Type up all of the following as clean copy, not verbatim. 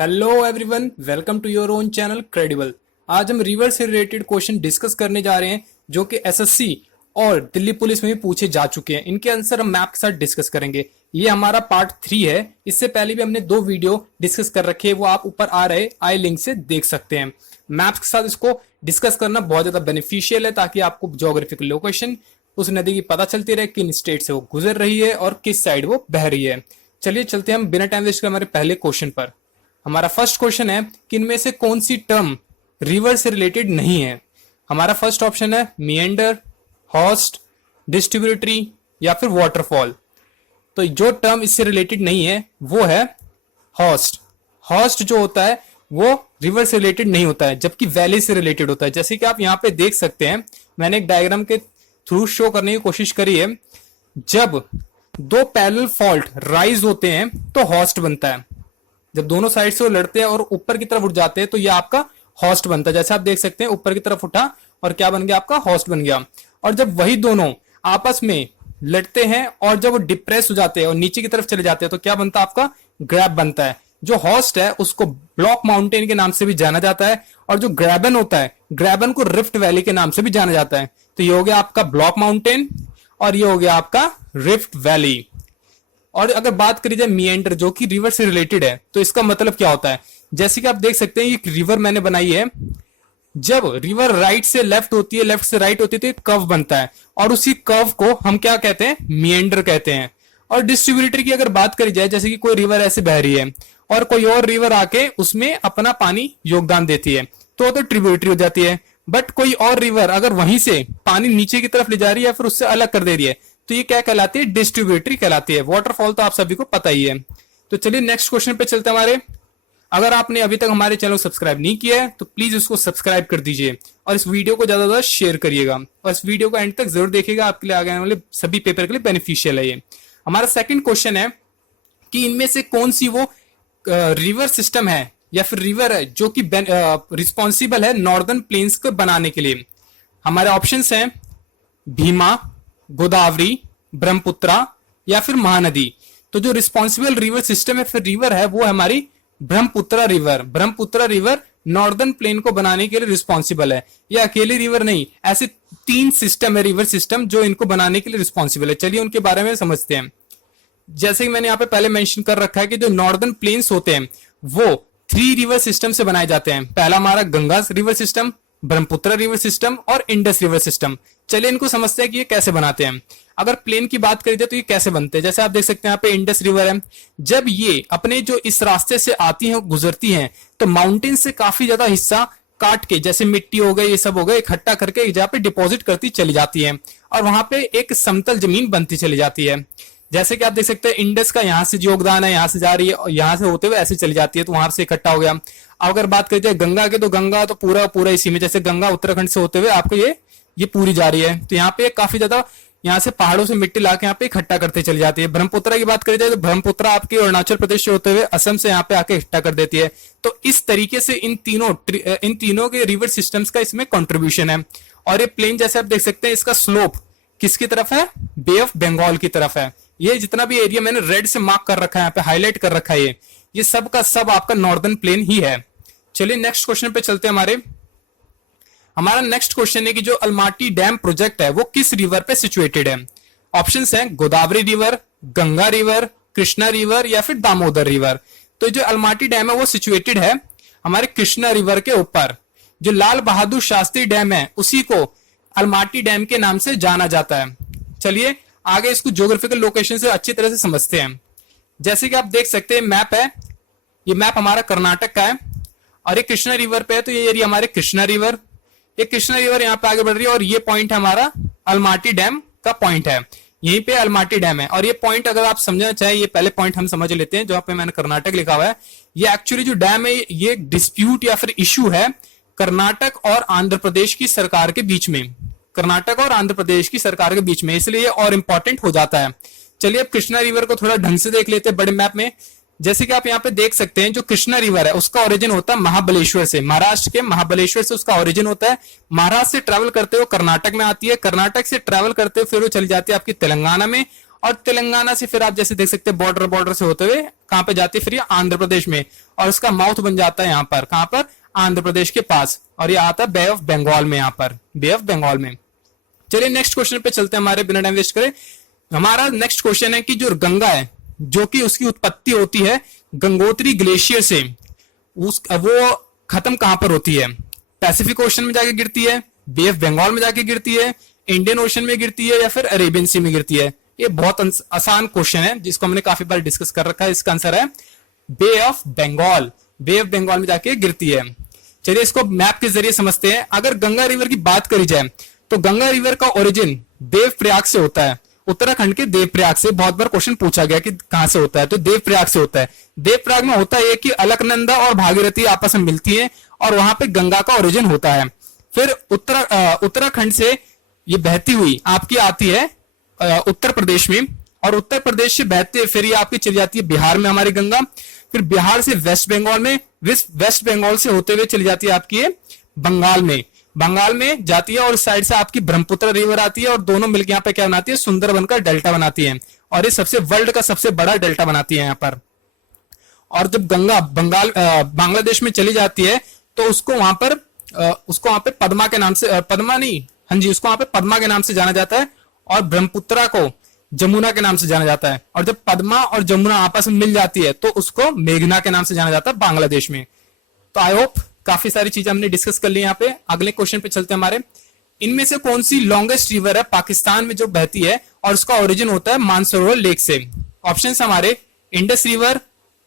Hello everyone, welcome to your own channel credible. आज हम river से रिलेटेड क्वेश्चन डिस्कस करने जा रहे हैं जो कि एसएससी और दिल्ली पुलिस में भी पूछे जा चुके हैं। इनके आंसर हम मैप के साथ डिस्कस करेंगे। ये हमारा पार्ट 3 है। इससे पहले भी हमने 2 वीडियो डिस्कस कर रखे हैं, वो आप ऊपर आ रहे आई लिंक से देख सकते हैं। मैप्स के साथ इसको डिस्कस करना बहुत ज्यादा बेनिफिशियल है ताकि आपको ज्योग्राफिकल लोकेशन उस नदी की पता चलती रहे, किन स्टेट से वो गुजर रही है और किस साइड वो बह रही है। चलिए चलते हैं हम बिना टाइम वेस्ट कर हमारे पहले क्वेश्चन पर। हमारा फर्स्ट क्वेश्चन है कि इनमें से कौन सी टर्म रिवर से रिलेटेड नहीं है। हमारा फर्स्ट ऑप्शन है मिएंडर, हॉस्ट, डिस्ट्रीब्यूटरी या फिर वाटरफॉल। तो जो टर्म इससे रिलेटेड नहीं है वो है हॉस्ट। हॉस्ट जो होता है वो रिवर से रिलेटेड नहीं होता है, जबकि वैली से रिलेटेड होता है। जैसे कि आप यहाँ पे देख सकते हैं, मैंने एक डायग्राम के थ्रू शो करने की कोशिश करी है। जब 2 पैरेलल फॉल्ट राइज होते हैं तो हॉस्ट बनता है। जब दोनों साइड से वो लड़ते हैं और ऊपर की तरफ उठ जाते हैं तो ये आपका हॉस्ट बनता है। जैसे आप देख सकते हैं, ऊपर की तरफ उठा और क्या बन गया, आपका हॉस्ट बन गया। और जब वही दोनों आपस में लड़ते हैं और जब वो डिप्रेस हो जाते हैं और नीचे की तरफ चले जाते हैं तो क्या बनता है, आपका ग्रैब बनता है। जो हॉस्ट है उसको ब्लॉक माउंटेन के नाम से भी जाना जाता है, और जो ग्रैबन होता है, ग्रैबन को रिफ्ट वैली के नाम से भी जाना जाता है। तो ये हो गया आपका ब्लॉक माउंटेन और ये हो गया आपका रिफ्ट वैली। और अगर बात करी जाए मिएंडर जो कि रिवर से रिलेटेड है, तो इसका मतलब क्या होता है। जैसे कि आप देख सकते हैं, ये रिवर मैंने बनाई है। जब रिवर राइट से लेफ्ट होती है, लेफ्ट से राइट होती है, तो एक कर्व बनता है और उसी कर्व को हम क्या कहते हैं, मिएंडर कहते हैं। और डिस्ट्रीब्यूटरी की अगर बात करी जाए, जैसे कि कोई रिवर ऐसे बह रही है और कोई और रिवर आके उसमें अपना पानी योगदान देती है तो ट्रिब्यूटरी हो जाती है। बट कोई और रिवर अगर वहीं से पानी नीचे की तरफ ले जा रही है, फिर उससे अलग कर दे रही है, तो ये क्या कहलाती है, डिस्ट्रीब्यूटरी कहलाती है। वाटरफॉल तो आप सभी को पता ही है। तो चलिए नेक्स्ट क्वेश्चन पे चलते हैं हमारे। अगर आपने अभी तक हमारे चैनल को सब्सक्राइब नहीं किया है तो प्लीज उसको सब्सक्राइब कर दीजिए और इस वीडियो को ज्यादा ज्यादा शेयर करिएगा और इस वीडियो को एंड तक जरूर देखिएगा। आपके लिए आगे आने वाले सभी पेपर के लिए बेनिफिशियल है ये। हमारा सेकंड क्वेश्चन है कि इनमें से कौन सी वो रिवर सिस्टम है या फिर रिवर है जो कि रिस्पॉन्सिबल है नॉर्दर्न प्लेन्स को बनाने के लिए। हमारे ऑप्शंस हैं भीमा, गोदावरी, ब्रह्मपुत्रा या फिर महानदी। तो जो रिस्पॉन्सिबल रिवर सिस्टम है, फिर रिवर है, वो है हमारी Brahmaputra river. Brahmaputra river northern plain को बनाने के लिए रिस्पॉन्सिबल है। ये अकेली रिवर नहीं, ऐसे 3 सिस्टम है, रिवर सिस्टम, जो इनको बनाने के लिए रिस्पॉन्सिबल है। चलिए उनके बारे में समझते हैं। जैसे कि मैंने यहाँ पे पहले मेंशन कर रखा है कि जो नॉर्दर्न प्लेन्स होते हैं वो 3 रिवर सिस्टम से बनाए जाते हैं। पहला हमारा Ganga river system, Brahmaputra river system और इंडस रिवर सिस्टम। चलिए इनको समझते हैं कि ये कैसे बनाते हैं। अगर प्लेन की बात करी जाए तो ये कैसे बनते हैं, जैसे आप देख सकते हैं यहाँ पे इंडस रिवर है। जब ये अपने जो इस रास्ते से आती हैं, गुजरती हैं, तो माउंटेन से काफी ज्यादा हिस्सा काट के, जैसे मिट्टी हो गई, ये सब हो गए, इकट्ठा करके एक जगह पे डिपॉजिट करती चली जाती है और वहां पे एक समतल जमीन बनती चली जाती है। जैसे कि आप देख सकते हैं, इंडस का यहाँ से जो योगदान है, यहाँ से जा रही है और यहाँ से होते हुए ऐसे चली जाती है, तो वहां से इकट्ठा हो गया। अगर बात करी जाए गंगा के, तो गंगा तो पूरा पूरा इसी में, जैसे गंगा उत्तराखंड से होते हुए आपको ये पूरी जा रही है, तो यहाँ पे काफी ज्यादा यहाँ से पहाड़ों से मिट्टी लाके यहाँ पे इकट्ठा करते चली जाती है। ब्रह्मपुत्रा की बात करी जाए तो ब्रह्मपुत्रा आपके अरुणाचल प्रदेश से होते हुए असम से यहाँ पे आके इकट्ठा कर देती है। तो इस तरीके से इन तीनों के रिवर सिस्टम्स का इसमें कंट्रीब्यूशन है। और ये प्लेन जैसे आप देख सकते हैं, इसका स्लोप किसकी तरफ है, बे ऑफ बंगाल की तरफ है। ये जितना भी एरिया मैंने रेड से मार्क कर रखा है, यहाँ पे हाईलाइट कर रखा है, ये सब का सब आपका नॉर्दर्न प्लेन ही है। चलिए नेक्स्ट क्वेश्चन पे चलते हैं। हमारा नेक्स्ट क्वेश्चन है कि जो अलमाटी डैम प्रोजेक्ट है वो किस रिवर पे सिचुएटेड है। ऑप्शंस हैं Godavari river, Ganga river, Krishna river या फिर दामोदर रिवर। तो जो अलमाटी डैम है वो सिचुएटेड है हमारे कृष्णा रिवर के ऊपर। जो लाल बहादुर शास्त्री डैम है उसी को अलमाटी डैम के नाम से जाना जाता है। चलिए आगे इसको ज्योग्राफिकल लोकेशन से अच्छी तरह से समझते हैं। जैसे कि आप देख सकते हैं, मैप है, ये मैप हमारा कर्नाटक का है और ये कृष्णा रिवर पे है, तो ये एरिया हमारे कृष्णा रिवर, ये कृष्णा रिवर यहाँ पे आगे बढ़ रही है और ये पॉइंट है हमारा अलमाटी डैम का पॉइंट है, यहीं पे अलमाटी डैम है। और ये पॉइंट अगर आप समझना चाहे, ये पहले पॉइंट हम समझ लेते हैं, जहां पे मैंने कर्नाटक लिखा हुआ है। ये एक्चुअली जो डैम है ये डिस्प्यूट या फिर इश्यू है कर्नाटक और आंध्र प्रदेश की सरकार के बीच में, कर्नाटक और आंध्र प्रदेश की सरकार के बीच में, इसलिए ये और इंपॉर्टेंट हो जाता है। चलिए अब कृष्णा रिवर को थोड़ा ढंग से देख लेते हैं बड़े मैप में। जैसे कि आप यहाँ पे देख सकते हैं, जो कृष्णा रिवर है उसका ओरिजिन होता है महाबलेश्वर से, महाराष्ट्र के महाबलेश्वर से उसका ओरिजिन होता है। महाराष्ट्र से ट्रैवल करते हुए कर्नाटक में आती है, कर्नाटक से ट्रैवल करते हुए फिर वो चली जाती है आपकी तेलंगाना में और तेलंगाना से फिर आप जैसे देख सकते हैं बॉर्डर से होते हुए कहां पे जाती है, फिर ये आंध्र प्रदेश में, और इसका माउथ बन जाता है यहाँ पर, कहां पर, आंध्र प्रदेश के पास, और ये आता है बे ऑफ बंगाल में, यहाँ पर बे ऑफ बंगाल में। चलिए नेक्स्ट क्वेश्चन पे चलते हैं हमारे, बिना टाइम वेस्ट करे। हमारा नेक्स्ट क्वेश्चन है कि जो गंगा है, जो कि उसकी उत्पत्ति होती है गंगोत्री ग्लेशियर से, वो खत्म कहां पर होती है, पैसिफिक ओशन में जाके गिरती है, बे ऑफ बंगाल में जाके गिरती है, इंडियन ओशन में गिरती है, या फिर अरेबियन सी में गिरती है। ये बहुत आसान क्वेश्चन है जिसको हमने काफी बार डिस्कस कर रखा है। इसका आंसर है bay of Bengal, bay of Bengal में जाके गिरती है। चलिए इसको मैप के जरिए समझते हैं। अगर गंगा रिवर की बात करी जाए तो गंगा रिवर का ओरिजिन देवप्रयाग से होता है, उत्तराखंड के देवप्रयाग से। बहुत बार क्वेश्चन पूछा गया कि कहां से होता है, तो देवप्रयाग से होता है। देवप्रयाग में होता है कि अलकनंदा और भागीरथी आपस में मिलती है और वहां पे गंगा का ओरिजिन होता है। फिर उत्तराखंड से ये बहती हुई आपकी आती है उत्तर प्रदेश में, और उत्तर प्रदेश से बहते हुए फिर ये आपकी चली जाती है बिहार में हमारी गंगा, फिर बिहार से वेस्ट बंगाल में, वेस्ट बंगाल से होते हुए चली जाती है आपकी बंगाल में, बंगाल में जाती है, और इस साइड से आपकी ब्रह्मपुत्र रिवर आती है, और दोनों मिलकर यहाँ पे क्या बनाती है, सुंदरबन का डेल्टा बनाती है, और ये सबसे वर्ल्ड का सबसे बड़ा डेल्टा बनाती है यहाँ पर। और जब गंगा बांग्लादेश में चली जाती है तो उसको वहां पे पद्मा के नाम से, पद्मा नहीं, हाँ जी, उसको वहां पे पद्मा के नाम से जाना जाता है, और ब्रह्मपुत्रा को जमुना के नाम से जाना जाता है। और जब पद्मा और जमुना आपस में मिल जाती है तो उसको मेघना के नाम से जाना जाता है बांग्लादेश में। तो आई होप काफी सारी चीजें हमने डिस्कस कर ली यहाँ पे। अगले क्वेश्चन पे चलते हैं हमारे। इनमें से कौन सी लॉन्गेस्ट रिवर है पाकिस्तान में जो बहती है और उसका ओरिजिन होता है मानसरोवर लेक से? ऑप्शन हमारे Indus river,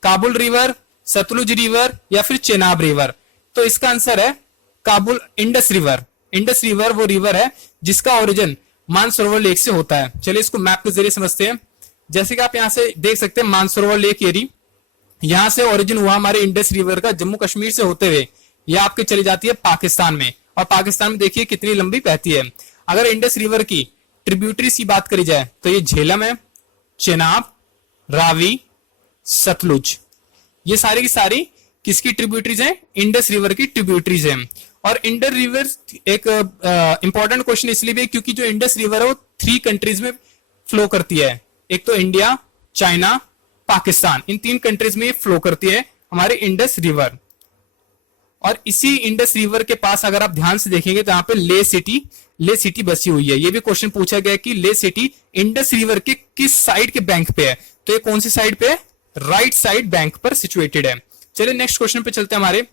Kabul river, Sutlej river, या फिर चेनाब रिवर। तो इसका आंसर है Kabul, Indus river. Indus river वो रिवर है जिसका ओरिजिन मानसरोवर लेक से होता है। चलिए इसको मैप के जरिए समझते हैं। जैसे कि आप यहां से देख सकते हैं मानसरोवर लेक एरी, यहां से ओरिजिन हुआ हमारे इंडस रिवर का, जम्मू कश्मीर से होते हुए ये आपके चली जाती है पाकिस्तान में, और पाकिस्तान में देखिए कितनी लंबी बहती है। अगर इंडस रिवर की ट्रिब्यूटरीज की बात करी जाए तो ये झेलम है, चेनाब, रावी, सतलुज, ये सारी की सारी किसकी ट्रिब्यूटरीज हैं? इंडस रिवर की ट्रिब्यूटरीज हैं। और इंडस रिवर एक इंपॉर्टेंट क्वेश्चन इसलिए भी क्योंकि जो इंडस रिवर है वो 3 कंट्रीज में फ्लो करती है। एक तो इंडिया, चाइना, पाकिस्तान, इन 3 कंट्रीज में फ्लो करती है हमारी इंडस रिवर। और इसी इंडस रिवर के पास अगर आप ध्यान से देखेंगे तो यहाँ पे ले सिटी बसी हुई है। ये भी क्वेश्चन पूछा गया कि ले सिटी इंडस रिवर के किस साइड के बैंक पे है? तो ये कौन सी साइड पे है? राइट साइड बैंक पर सिचुएटेड है। चलिए नेक्स्ट क्वेश्चन पे चलते हैं हमारे।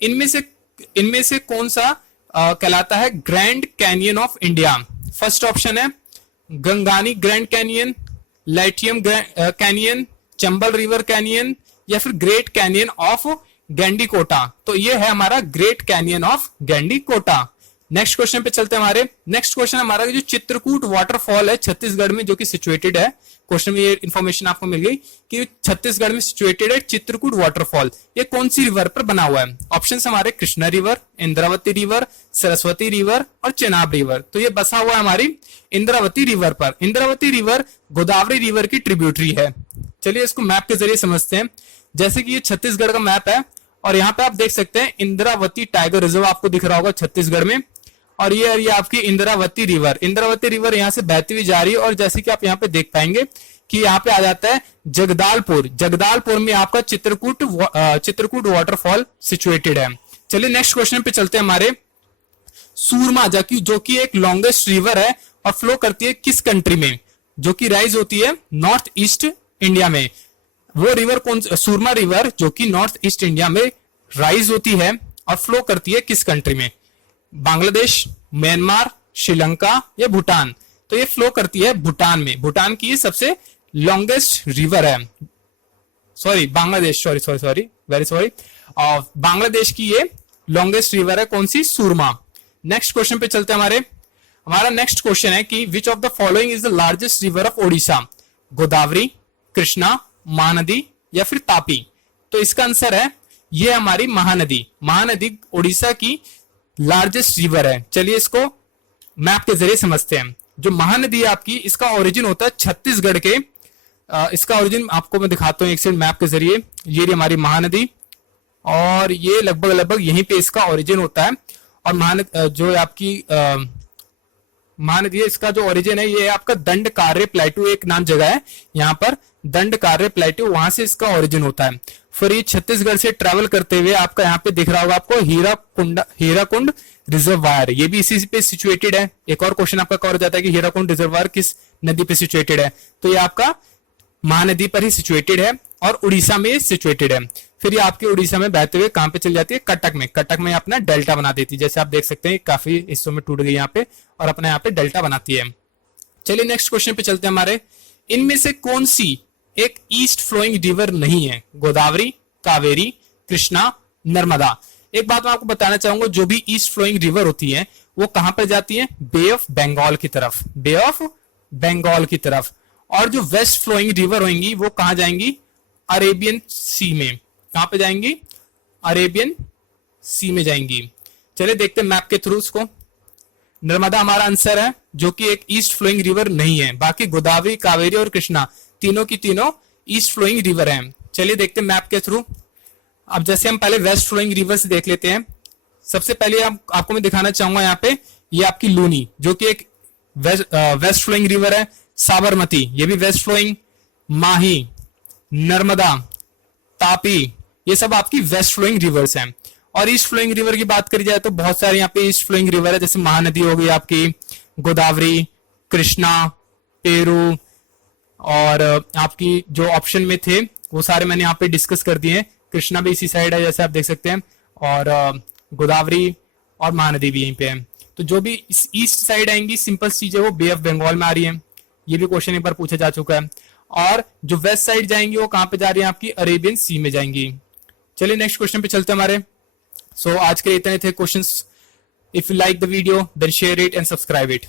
इनमें से कौन सा कहलाता है Grand Canyon of India? First option है गंगानी ग्रैंड कैनियन, लैटियम कैनियन, चंबल रिवर कैनियन, या फिर ग्रेट कैनियन ऑफ गैंडीकोटा। तो ये है हमारा Great Canyon of Gandikota. Next question पे चलते हैं हमारे। नेक्स्ट क्वेश्चन हमारा जो चित्रकूट वाटरफॉल है छत्तीसगढ़ में जो कि सिचुएटेड है, क्वेश्चन में ये इन्फॉर्मेशन आपको मिल गई कि छत्तीसगढ़ में सिचुएटेड है चित्रकूट वाटरफॉल, ये कौन सी रिवर पर बना हुआ है? ऑप्शन हमारे Krishna river, Indravati river, Saraswati river और चेनाब रिवर। तो ये बसा हुआ है हमारी इंद्रावती रिवर पर। इंद्रावती रिवर गोदावरी रिवर की ट्रिब्यूटरी है। चलिए इसको मैप के जरिए समझते हैं। जैसे कि ये छत्तीसगढ़ का मैप है और यहाँ पे आप देख सकते हैं इंद्रावती टाइगर रिजर्व आपको दिख रहा होगा छत्तीसगढ़ में, और ये आपकी इंद्रावती रिवर यहाँ से बहती हुई जा रही है। और जैसे कि आप यहाँ पे देख पाएंगे कि यहाँ पे आ जाता है जगदालपुर में आपका चित्रकूट वाटरफॉल सिचुएटेड है। चलिए नेक्स्ट क्वेश्चन पे चलते हैं हमारे। सूरमा जो कि एक लॉन्गेस्ट रिवर है और फ्लो करती है किस कंट्री में? जो कि राइज होती है नॉर्थ ईस्ट इंडिया में। वो रिवर कौन? सूरमा रिवर जो कि नॉर्थ ईस्ट इंडिया में राइज होती है और फ्लो करती है किस कंट्री में? बांग्लादेश, म्यांमार, श्रीलंका या भूटान? तो ये फ्लो करती है भूटान में। भूटान की ये सबसे लॉन्गेस्ट रिवर है। Sorry Bangladesh, sorry very sorry. और बांग्लादेश की ये लॉन्गेस्ट रिवर है कौन सी? सूरमा। नेक्स्ट क्वेश्चन पे चलते हैं हमारा नेक्स्ट क्वेश्चन है कि which of the following is the largest river of Odisha? Godavari, Krishna, Mahanadi या फिर तापी? तो इसका आंसर है ये हमारी महानदी ओडिशा की लार्जेस्ट रिवर है। चलिए इसको मैप के जरिए समझते हैं। जो महानदी है आपकी, इसका ओरिजिन होता है छत्तीसगढ़ के। इसका ओरिजिन आपको मैं दिखाता हूं एक सेकंड मैप के जरिए। ये हमारी महानदी और ये लगभग यहीं पे इसका ओरिजिन होता है। और जो आपकी महानदी है, इसका जो ओरिजिन है ये है आपका दंडकारण्य प्लेटू, एक नाम जगह है यहाँ पर दंडकारण्य प्लेटू, वहां से इसका ओरिजिन होता है। फिर ये छत्तीसगढ़ से ट्रेवल करते हुए आपका यहाँ पे दिख रहा होगा आपको हीराकुंड रिजर्वायर, ये भी इसी पे सिचुएटेड है। एक और क्वेश्चन आपका कवर हो जाता है कि हीराकुंड रिजर्वायर किस नदी पे सिचुएटेड है, तो ये आपका महानदी पर ही सिचुएटेड है और उड़ीसा में सिचुएटेड है। फिर ये आपके उड़ीसा में बहते हुए कहां पे चल जाती है, कटक में। कटक में अपना डेल्टा बना देती है, जैसे आप देख सकते हैं काफी हिस्सों में टूट गई यहाँ पे और अपना यहाँ पे डेल्टा बनाती है। चलिए नेक्स्ट क्वेश्चन पे चलते हैं हमारे। इनमें से कौन सी एक ईस्ट फ्लोइंग रिवर नहीं है? गोदावरी, कावेरी, कृष्णा, नर्मदा। एक बात मैं आपको बताना चाहूंगा, जो भी ईस्ट फ्लोइंग रिवर होती है वो कहां पर जाती है? बे ऑफ बंगाल की तरफ, बे ऑफ बंगाल की तरफ। और जो वेस्ट फ्लोइंग रिवर होंगी वो कहां जाएंगी? अरेबियन सी में। कहां पे जाएंगी? अरेबियन सी में जाएंगी। चलिए देखते हैं मैप के थ्रू उसको। नर्मदा हमारा आंसर है, जो कि एक ईस्ट फ्लोइंग रिवर नहीं है। बाकी गोदावरी, कावेरी और कृष्णा तीनों की तीनों ईस्ट फ्लोइंग रिवर हैं। चलिए देखते हैं मैप के थ्रू। अब जैसे हम पहले वेस्ट फ्लोइंग रिवर से देख लेते हैं। सबसे पहले आपको मैं दिखाना चाहूंगा यहाँ पे, ये आपकी लूनी जो कि एक वेस्ट फ्लोइंग रिवर है। साबरमती ये भी वेस्ट फ्लोइंग, माही, नर्मदा, तापी, ये सब आपकी वेस्ट फ्लोइंग रिवर्स हैं। और ईस्ट फ्लोइंग रिवर की बात करी जाए तो बहुत सारे यहाँ पे ईस्ट फ्लोइंग रिवर है, जैसे महानदी हो गई आपकी, गोदावरी, कृष्णा, पेरू, और आपकी जो ऑप्शन में थे वो सारे मैंने यहाँ पे डिस्कस कर दिए हैं। कृष्णा भी इसी साइड है जैसे आप देख सकते हैं, और गोदावरी और महानदी भी यहीं पे है। तो जो भी ईस्ट साइड आएंगी सिंपल चीज है वो बे ऑफ बंगाल में आ रही है, ये भी क्वेश्चन एक बार पूछा जा चुका है। और जो वेस्ट साइड जाएंगी वो कहां पे जा रही है? आपकी अरेबियन सी में जाएंगी। चलिए नेक्स्ट क्वेश्चन पे चलते हैं हमारे। सो आज के इतने थे questions. If you like the video then share it and subscribe it.